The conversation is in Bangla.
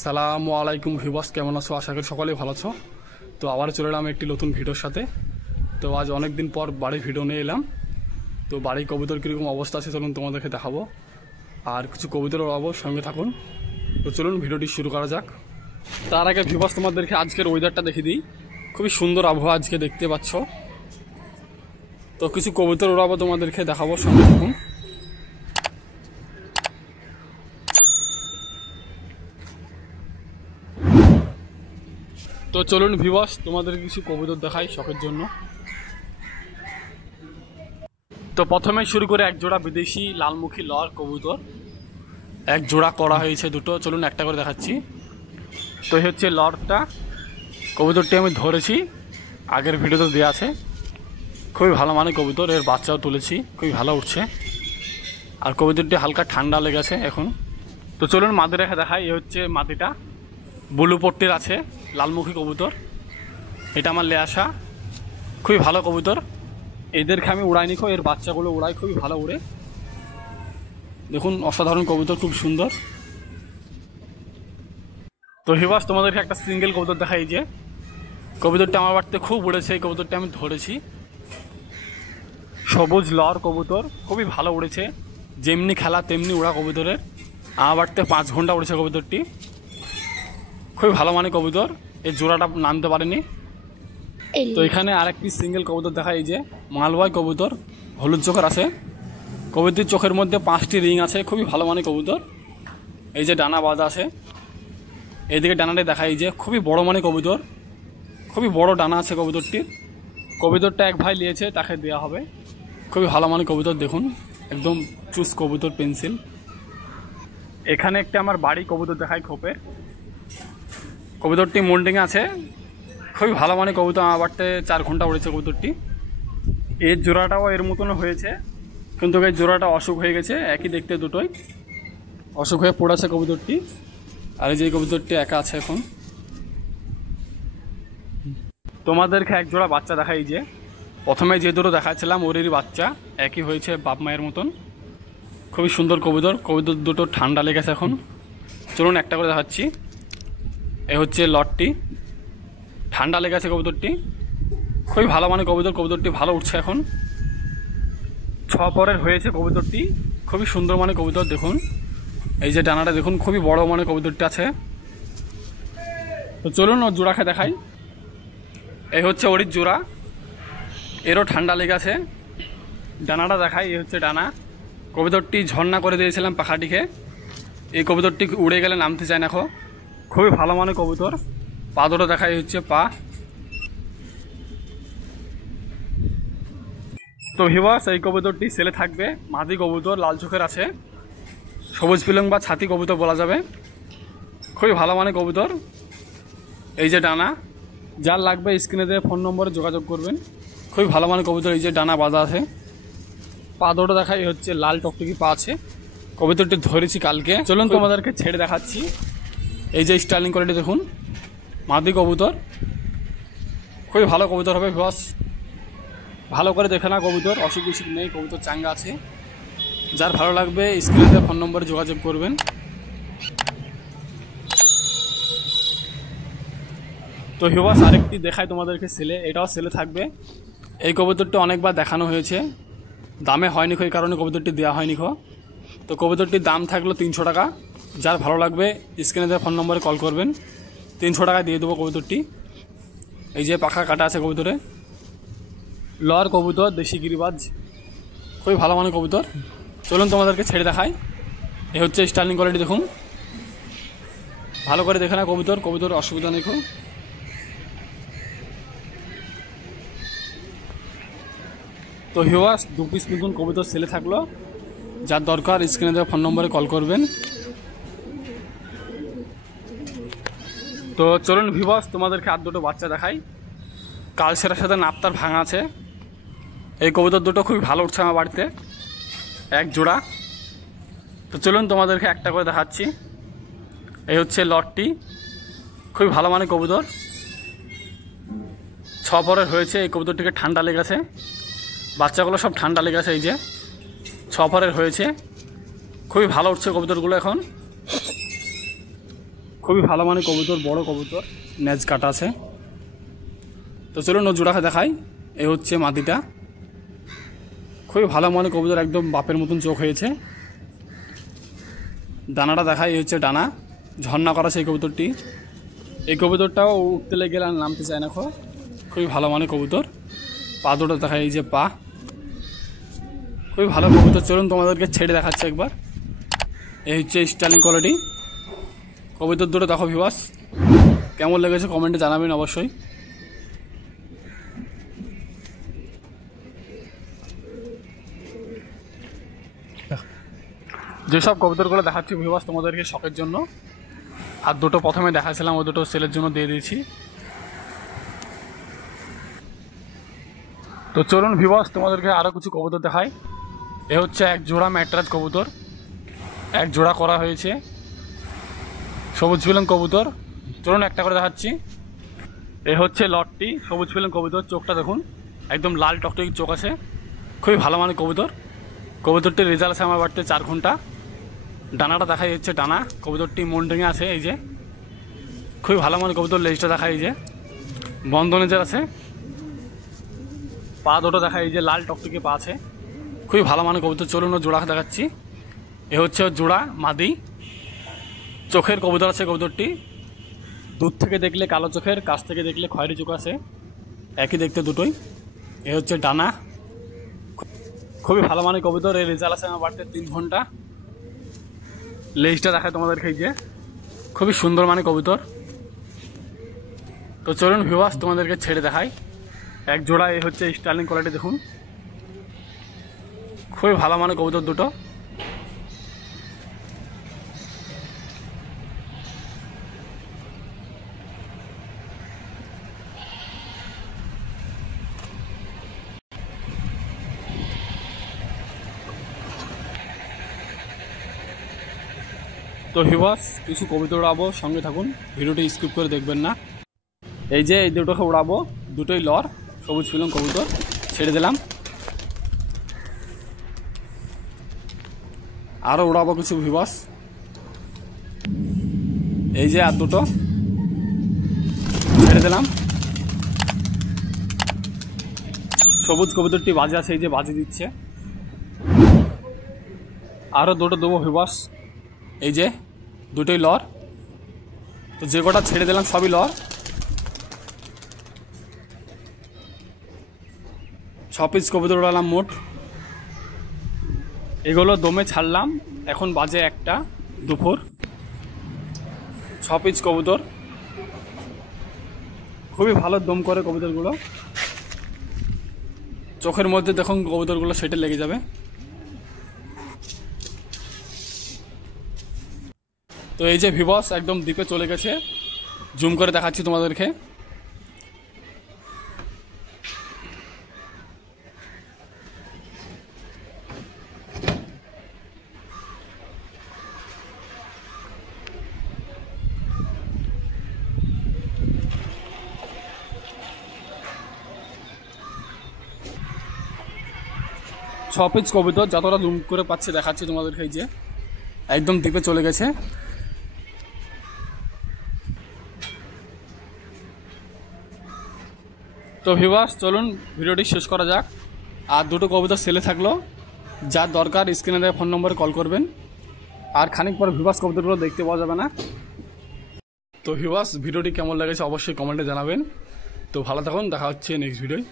আসসালামু আলাইকুম ভিউয়ার্স, কেমন আছো? আশা করি সকলেই ভালো আছো। তো আবার চলে এলাম একটি নতুন ভিডিওর সাথে। তো আজ অনেক দিন পর বাড়ির ভিডিও নিয়ে এলাম। তো বাড়ির কবুতর কীরকম অবস্থা আছে চলুন তোমাদেরকে দেখাবো, আর কিছু কবুতর পাবো, সঙ্গে থাকুন। তো চলুন ভিডিওটি শুরু করা যাক। তার আগে ভিউয়ার্স তোমাদেরকে আজকের ওয়েদারটা দেখিয়ে দিই। খুবই সুন্দর আবহাওয়া আজকে দেখতে পাচ্ছ। তো কিছু কবুতর ওড়াবো, তোমাদেরকে দেখাবো, সঙ্গে থাকুন। তো চলুন ভিউয়ার্স তোমাদের কিছু কবুতর দেখাই শখের জন্য। তো প্রথমে শুরু করে এক জোড়া বিদেশি লালমুখী লর কবুতর, এক জোড়া করা হয়েছে দুটো। চলুন একটা করে দেখাচ্ছি। তো এই হচ্ছে লরটা, কবুতরটি আমি ধরেছি, আগের ভিডিওতে দেওয়া আছে। খুবই ভালো মানে কবুতর, এর বাচ্চাও তুলেছি, খুবই ভালো উঠছে। আর কবুতরটি হালকা ঠান্ডা লেগেছে এখন। তো চলুন মাদি রেখে দেখাই। এই হচ্ছে মাদিটা, ব্লু পট্টির আছে, লালমুখী কবুতর। এটা আমার লে আসা, খুবই ভালো কবুতর। এদেরকে আমি উড়াইনি, এর বাচ্চাগুলো উড়াই, খুবই ভালো উড়ে। দেখুন অসাধারণ কবুতর, খুব সুন্দর। তো ভিউয়ার্স তোমাদেরকে একটা সিঙ্গেল কবুতর দেখাই। যে কবুতরটা আমার বাড়িতে খুব উড়েছে, এই কবুতরটা আমি ধরেছি। সবুজ লর কবুতর, খুবই ভালো উড়েছে, যেমনি খেলা তেমনি উড়া কবুতরের। আমার বাড়িতে 5 ঘন্টা উড়েছে কবুতরটি, খুবই ভালো মানে কবুতর। এই জোড়াটা নামতে পারেনি। তো এখানে আরেকটি সিঙ্গেল কবুতর দেখা, এই যে মালওয়াই কবুতর, হলুদ চোখের আছে। কবুতরটির চোখের মধ্যে 5টি রিং আছে, খুবই ভালো মানে কবুতর। এই যে ডানা বাঁধা আছে, এইদিকে ডানাটা দেখা, এই যে খুবই বড় মানে কবুতর, খুবই বড় ডানা আছে কবুতরটির। কবুতরটা এক ভাই নিয়েছে, তাকে দেওয়া হবে। খুবই ভালো মানে কবুতর, দেখুন একদম চুজ কবুতর, পেন্সিল। এখানে একটা আমার বাড়ি কবুতর দেখাই, খোপে। কবুতরটি মোল্ডিংয়ে আছে, খুবই ভালো মানে কবুতর। আমার বাড়িতে 4 ঘন্টা উড়েছে কবুতরটি। এর জোড়াটাও এর মতন হয়েছে, কিন্তু এই জোড়াটা অসুখ হয়ে গেছে, একই দেখতে দুটোই অসুখ হয়ে পড়েছে কবুতরটি। আর এই যে কবুতরটি একা আছে এখন। তোমাদেরকে এক জোড়া বাচ্চা দেখাই। যে প্রথমে যে দুটো দেখাচ্ছিলাম ওরেরই বাচ্চা, একই হয়েছে বাপ মায়ের মতন। খুবই সুন্দর কবুতর, কবুতর দুটো ঠান্ডা লেগেছে এখন। চলুন একটা করে দেখাচ্ছি। এ হচ্ছে লটটি, ঠান্ডা লেগেছে কবুতরটি, খুবই ভালো মানে কবুতর। কবুতরটি ভালো উঠছে এখন, 6 পরের হয়েছে কবুতরটি, খুবই সুন্দর মানে কবুতর। দেখুন এই যে ডানাটা দেখুন, খুবই বড় মানে কবুতরটি আছে। তো চলুন ওর জোড়াকে দেখাই। এই হচ্ছে ওর জোড়া, এরও ঠান্ডা লেগেছে। ডানাটা দেখাই, এই হচ্ছে ডানা। কবুতরটি ঝর্ণা করে দিয়েছিলাম পাখাটিকে, এই কবুতরটি উড়ে গেলে নামতে চায় না। খুবই ভালো মানে কবুতর। পা দুটো দেখাই, হচ্ছে পা। তো ভিউয়ার্স এই কবুতরটি ছেলে থাকবে, মাদি কবুতর, লাল চোখের আছে, সবুজ পিলং বা ছাতি কবুতর বলা যাবে। খুবই ভালো মানে কবুতর। এই যে ডানা, যার লাগবে স্ক্রিনে দিয়ে ফোন নম্বরে যোগাযোগ করবেন। খুবই ভালো মানে কবুতর। এই যে ডানা বাঁধা আছে, পা দুটো দেখাই, হচ্ছে লাল টকটকি পা আছে। কবুতরটি ধরেছি কালকে। চলুন তোমাদেরকে ছেড়ে দেখাচ্ছি। এই যে স্টাইলিং কোয়ালিটি দেখুন, মাদি কবুতর, খুবই ভালো কবুতর হবে ভিউয়ার্স। ভালো করে দেখে না কবুতর, অসুখ বিসুখ নেই, কবুতর চাঙ্গা আছে। যার ভালো লাগবে স্ক্রিনে ফোন নম্বরে যোগাযোগ করবেন। তো ভিউয়ার্স আরেকটি দেখাই তোমাদেরকে ছেলে, এটাও ছেলে থাকবে। এই কবুতরটি অনেকবার দেখানো হয়েছে, দামে হয়নি এই কারণে কবুতরটি দেওয়া হয়নি। তো কবুতরটির দাম থাকলো 300 টাকা। যার ভালো লাগবে স্ক্রিনে ফোন নম্বরে কল করবেন, 300 টাকা দিয়ে দেবো কবুতরটি। এই যে পাখা কাটা আছে কবুতরে, লর কবুতর, দেশি গিরিবাজ, খুবই ভালো মানে কবুতর। চলুন তোমাদেরকে ছেড়ে দেখাই। এ হচ্ছে স্টাইলিং কোয়ালিটি দেখুন, ভালো করে দেখে না কবুতর, কবুতর অসুবিধা নেই। তো ভিউয়ার্স 2 পিস নতুন কবুতর ছেলে থাকলো, যার দরকার স্ক্রিনে দেওয়া ফোন নম্বরে কল করবেন। তো চলুন ভিউয়ার্স তোমাদেরকে আর দুটো বাচ্চা দেখাই। কালসেরার সাথে নাপতার ভাঙা আছে। এই কবুতর দুটো খুবই ভালো উঠছে আমার বাড়িতে, এক জোড়া। তো চলুন তোমাদেরকে একটা করে দেখাচ্ছি। এই হচ্ছে লটটি, খুবই ভালো মানে কবুতর, 6 পরের হয়েছে। এই কবুতরটিকে ঠান্ডা লেগেছে, বাচ্চাগুলো সব ঠান্ডা লেগেছে। এই যে 6 পরের হয়েছে, খুবই ভালো উঠছে কবুতরগুলো এখন। খুবই ভালো মানের কবুতর, বড় কবুতর, ন্যাজ কাটা আছে। তো চলুন ও জোড়াকে দেখাই। এ হচ্ছে মাদিটা, খুবই ভালো মানের কবুতর, একদম বাপের মতন চোখ হয়েছে। ডানাটা দেখাই, এই হচ্ছে ডানা, ঝর্ণা করা সেই কবুতরটি। এই কবুতরটাও উঠতে লেগে গেলে নামতে চায় না, খুবই ভালো মানের কবুতর। পা দুটো দেখায়, এই যে পা, খুবই ভালো কবুতর। চলুন তোমাদেরকে ছেড়ে দেখাচ্ছে একবার। এই হচ্ছে স্টাইলিং কোয়ালিটি কবুতর দুটো। দেখো ভিউয়ার্স, কেমন লেগেছে কমেন্টে জানাবেন অবশ্যই। যেসব কবুতরগুলো দেখাচ্ছি ভিউয়ার্স তোমাদেরকে শখের জন্য, আর দুটো প্রথমে দেখাচ্ছিলাম ওই দুটো সেলের জন্য দিয়ে দিয়েছি। তো চলুন ভিউয়ার্স তোমাদেরকে আরও কিছু কবুতর দেখাই। এ হচ্ছে এক জোড়া ম্যাট্রাজ কবুতর, এক জোড়া করা হয়েছে, সবুজ ফিলং কবুতর। চলুন একটা করে দেখাচ্ছি। এ হচ্ছে লটটি, সবুজ ফিলং কবুতর। চোখটা দেখুন, একদম লাল টকটকি চোখ আছে, খুবই ভালো মানের কবুতর। কবুতরটির রেজাল্ট আছে আমার বাড়িতে 4 ঘন্টা। ডানাটা দেখাই হচ্ছে ডানা, কবুতরটি মন্ডিংয়ে আছে, এই যে খুবই ভালো মানের কবুতর। লেজটা দেখায়, এই যে বন্ধনেজের আছে। পা দুটো দেখায়, এই যে লাল টকটকি পা আছে, খুবই ভালো মানের কবুতর। চলুন ও জোড়া দেখাচ্ছি। এ হচ্ছে জোড়া মাদি, চোখের কবুতর আছে কবুতরটি। দূর থেকে দেখলে কালো চোখের, কাছ থেকে দেখলে খয়েরি চোখ আছে, একই দেখতে দুটোই। এ হচ্ছে ডানা, খুবই ভালো মানের কবুতর। এর রেজাল্ট আছে আমার বাড়িতে 3 ঘন্টা। লেজটা দেখায় তোমাদেরকে, এই যে খুবই সুন্দর মানের কবুতর। তো চলুন ভিউয়ার্স তোমাদেরকে ছেড়ে দেখাই এক জোড়া। এই হচ্ছে স্টাইলিং কোয়ালিটি, দেখুন খুবই ভালো মানের কবুতর দুটো। তো ভিউয়ার্স কিছু কবুতর উড়াবো, সঙ্গে থাকুন, ভিডিওটি স্কিপ করে দেখবেন না। এই যে এই দুটোকে উড়াবো, দুটোই লর, সবুজ ফিলং কবুতর। ছেড়ে দিলাম, আরও উড়াবো কিছু ভিউয়ার্স। এই যে আর দুটো ছেড়ে দিলাম। সবুজ কবুতরটি বাজে আছে, এই যে বাজি দিচ্ছে। আরও দুটো দেবো ভিউয়ার্স, এই যে দুটোই লর। তো যে কটা ছেড়ে দিলাম সবই লর। 6 পিস কবুতর উড়ালাম মোট। এগুলো দমে ছাড়লাম, এখন বাজে 1টা দুপুর। 6 পিস কবুতর, খুবই ভালো দম করে কবুতরগুলো। চোখের মধ্যে দেখুন কবুতরগুলো সেটে লেগে যাবে। তো এই যে ভিউয়ার্স একদম দ্বীপে চলে গেছে, জুম করে দেখাচ্ছি তোমাদেরকে। ছ পিস কবুতর, যতটা জুম করে পাচ্ছি দেখাচ্ছি তোমাদেরকে। এই যে একদম দ্বীপে চলে গেছে। তো ভিউয়ার্স চলুন ভিডিওটি শেষ করা যাক। আর দুটো কবুতর সেলে থাকলো, যার দরকার স্ক্রিনে দেওয়া ফোন নম্বরে কল করবেন। আর খানিক পর ভিউয়ার্স কবুতরগুলো দেখতে পাওয়া যাবে না। তো ভিউয়ার্স ভিডিওটি কেমন লেগেছে অবশ্যই কমেন্টে জানাবেন। তো ভালো থাকুন, দেখা হচ্ছে নেক্সট ভিডিওয়।